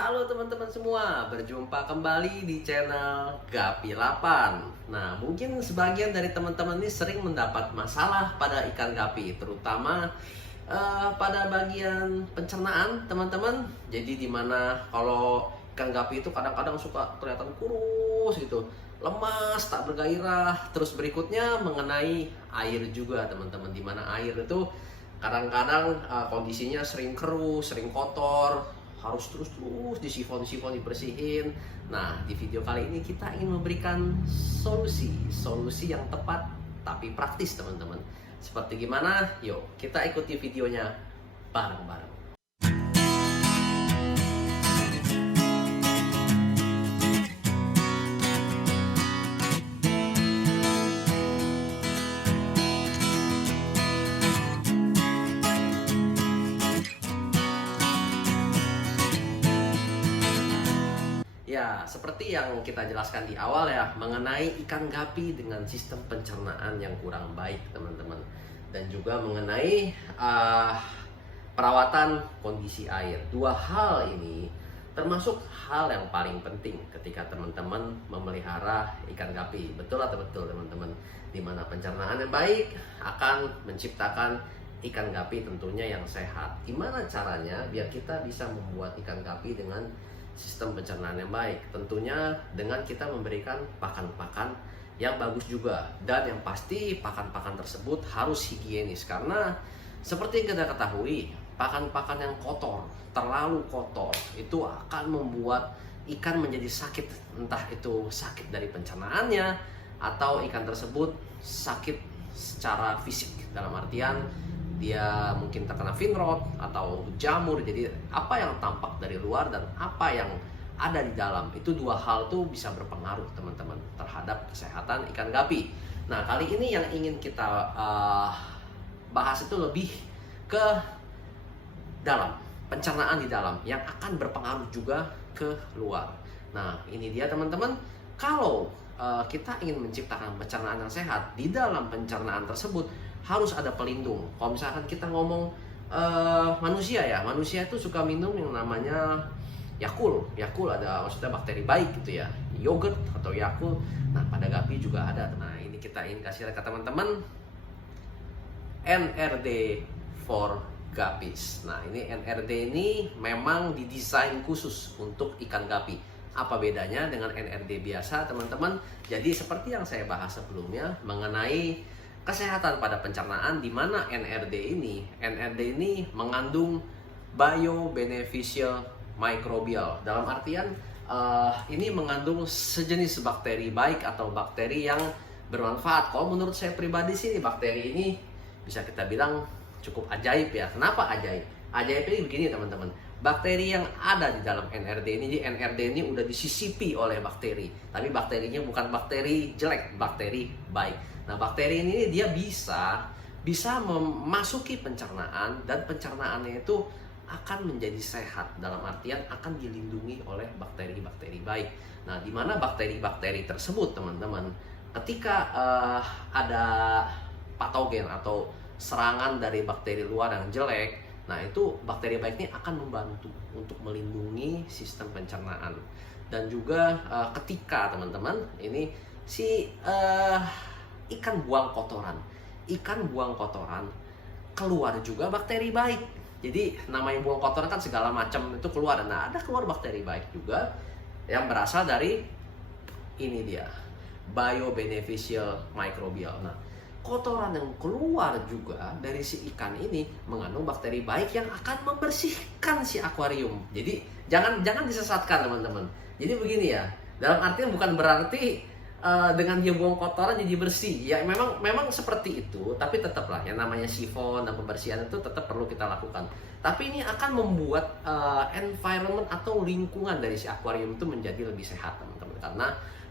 Halo teman-teman semua, berjumpa kembali di channel Gapi 8. Nah, mungkin sebagian dari teman-teman ini sering mendapat masalah pada ikan gapi, terutama pada bagian pencernaan teman-teman. Jadi dimana kalau ikan gapi itu kadang-kadang suka kelihatan kurus gitu, lemas, tak bergairah. Terus berikutnya mengenai air juga teman-teman, dimana air itu kadang-kadang kondisinya sering keruh, sering kotor, harus terus-terus disifon-sifon, dibersihin. Nah, di video kali ini kita ingin memberikan solusi yang tepat tapi praktis teman-teman. Seperti gimana? Yuk kita ikuti videonya bareng-bareng. Ya, seperti yang kita jelaskan di awal ya, mengenai ikan gapi dengan sistem pencernaan yang kurang baik, teman-teman. Dan juga mengenai perawatan kondisi air. Dua hal ini termasuk hal yang paling penting ketika teman-teman memelihara ikan gapi. Betul atau betul, teman-teman? Dimana pencernaan yang baik akan menciptakan ikan gapi tentunya yang sehat. Gimana caranya biar kita bisa membuat ikan gapi dengan sistem pencernaan yang baik? Tentunya dengan kita memberikan pakan-pakan yang bagus juga, dan yang pasti pakan-pakan tersebut harus higienis, karena seperti yang kita ketahui, pakan-pakan yang kotor, terlalu kotor, itu akan membuat ikan menjadi sakit, entah itu sakit dari pencernaannya atau ikan tersebut sakit secara fisik, dalam artian dia mungkin terkena fin rot atau jamur. Jadi apa yang tampak dari luar dan apa yang ada di dalam, itu dua hal tuh bisa berpengaruh teman-teman terhadap kesehatan ikan gapi. Nah, kali ini yang ingin kita bahas itu lebih ke dalam, pencernaan di dalam yang akan berpengaruh juga ke luar. Nah, ini dia teman-teman, kalau kita ingin menciptakan pencernaan yang sehat, di dalam pencernaan tersebut harus ada pelindung. Kalau misalkan kita ngomong manusia ya, manusia itu suka minum yang namanya Yakult. Yakult ada maksudnya bakteri baik gitu ya, yogurt atau Yakult. Nah, pada gapi juga ada. Nah, ini kita ingin kasih lihat ke teman-teman, NRD for guppies. Nah, ini NRD ini memang didesain khusus untuk ikan gapi. Apa bedanya dengan NRD biasa, teman-teman? Jadi seperti yang saya bahas sebelumnya mengenai kesehatan pada pencernaan, di mana NRD ini mengandung biobeneficial microbial. Dalam artian ini mengandung sejenis bakteri baik atau bakteri yang bermanfaat. Kalau menurut saya pribadi sih, bakteri ini bisa kita bilang cukup ajaib ya. Kenapa ajaib? Ajaib ini begini teman-teman. Bakteri yang ada di dalam NRD ini, di NRD ini udah disisipi oleh bakteri. Tapi bakterinya bukan bakteri jelek, bakteri baik. Nah, bakteri ini dia bisa memasuki pencernaan, dan pencernaannya itu akan menjadi sehat, dalam artian akan dilindungi oleh bakteri-bakteri baik. Nah, di mana bakteri-bakteri tersebut teman-teman, ketika ada patogen atau serangan dari bakteri luar yang jelek, nah itu bakteri baik ini akan membantu untuk melindungi sistem pencernaan. Dan juga ketika teman-teman ini si ikan buang kotoran keluar juga bakteri baik. Jadi namanya buang kotoran kan segala macam itu keluar. Nah, ada keluar bakteri baik juga yang berasal dari ini dia, biobeneficial microbial. Nah, kotoran yang keluar juga dari si ikan ini mengandung bakteri baik yang akan membersihkan si akuarium. Jadi jangan disesatkan teman-teman. Jadi begini ya, dalam artian bukan berarti dengan dia buang kotoran jadi bersih. Ya memang seperti itu, tapi tetaplah yang namanya sifon dan pembersihan itu tetap perlu kita lakukan. Tapi ini akan membuat environment atau lingkungan dari si akuarium itu menjadi lebih sehat teman-teman, karena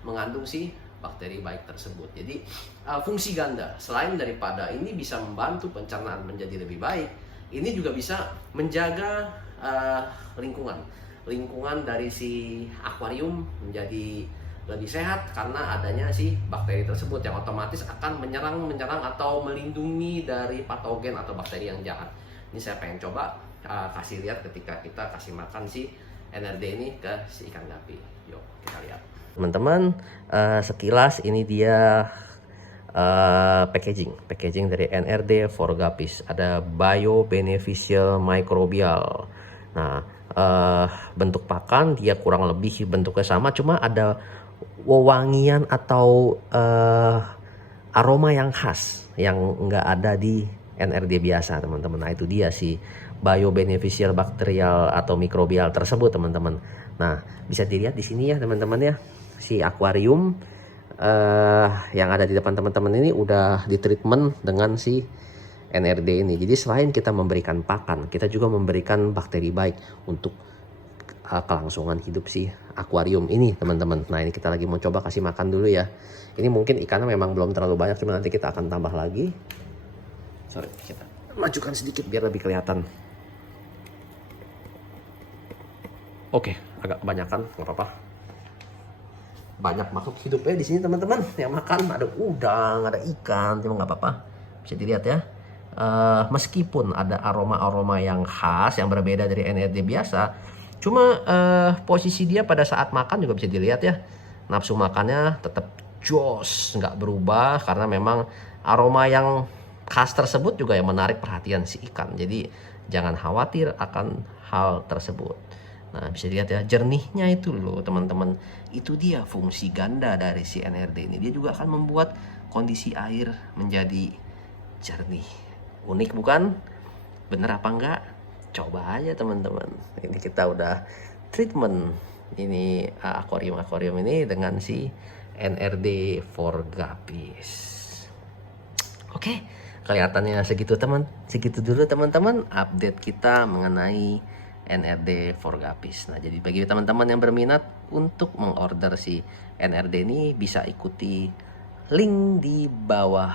mengandung si bakteri baik tersebut. Jadi fungsi ganda, selain daripada ini bisa membantu pencernaan menjadi lebih baik, ini juga bisa menjaga lingkungan dari si akuarium menjadi lebih sehat, karena adanya si bakteri tersebut yang otomatis akan menyerang atau melindungi dari patogen atau bakteri yang jahat. Ini saya pengen coba kasih lihat ketika kita kasih makan si NRD ini ke si ikan gapi. Yuk kita lihat. Teman-teman, sekilas ini dia packaging dari NRD for Guppies. Ada biobeneficial microbial. Nah, bentuk pakan dia kurang lebih bentuknya sama, cuma ada wewangian atau aroma yang khas yang nggak ada di NRD biasa, teman-teman. Nah, itu dia si biobeneficial bakterial atau mikrobial tersebut, teman-teman. Nah, bisa dilihat di sini ya, teman-teman ya. Si akuarium yang ada di depan teman-teman ini udah ditreatment dengan si NRD ini. Jadi selain kita memberikan pakan, kita juga memberikan bakteri baik untuk kelangsungan hidup si akuarium ini, teman-teman. Nah, ini kita lagi mau coba kasih makan dulu ya. Ini mungkin ikannya memang belum terlalu banyak, cuma nanti kita akan tambah lagi. Sorry, kita majukan sedikit biar lebih kelihatan. Oke, agak kebanyakan, nggak apa-apa. Banyak makhluk hidupnya di sini, teman-teman. Yang makan ada udang, ada ikan, cuma nggak apa-apa. Bisa dilihat ya. Meskipun ada aroma-aroma yang khas, yang berbeda dari NRD biasa, cuma posisi dia pada saat makan juga bisa dilihat ya. Nafsu makannya tetap jos, nggak berubah, karena memang aroma yang khas tersebut juga yang menarik perhatian si ikan. Jadi jangan khawatir akan hal tersebut. Nah, bisa dilihat ya, jernihnya itu loh, teman-teman. Itu dia fungsi ganda dari si NRD ini. Dia juga akan membuat kondisi air menjadi jernih. Unik bukan? Bener apa enggak? Coba aja, teman-teman. Ini kita udah treatment ini akuarium ini dengan si NRD for Guppies. Oke, kelihatannya segitu dulu teman-teman update kita mengenai NRD for Guppies. Nah, jadi bagi teman-teman yang berminat untuk mengorder si NRD ini, bisa ikuti link di bawah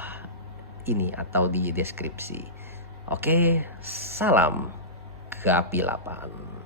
ini atau di deskripsi. Oke, salam Gapi 8.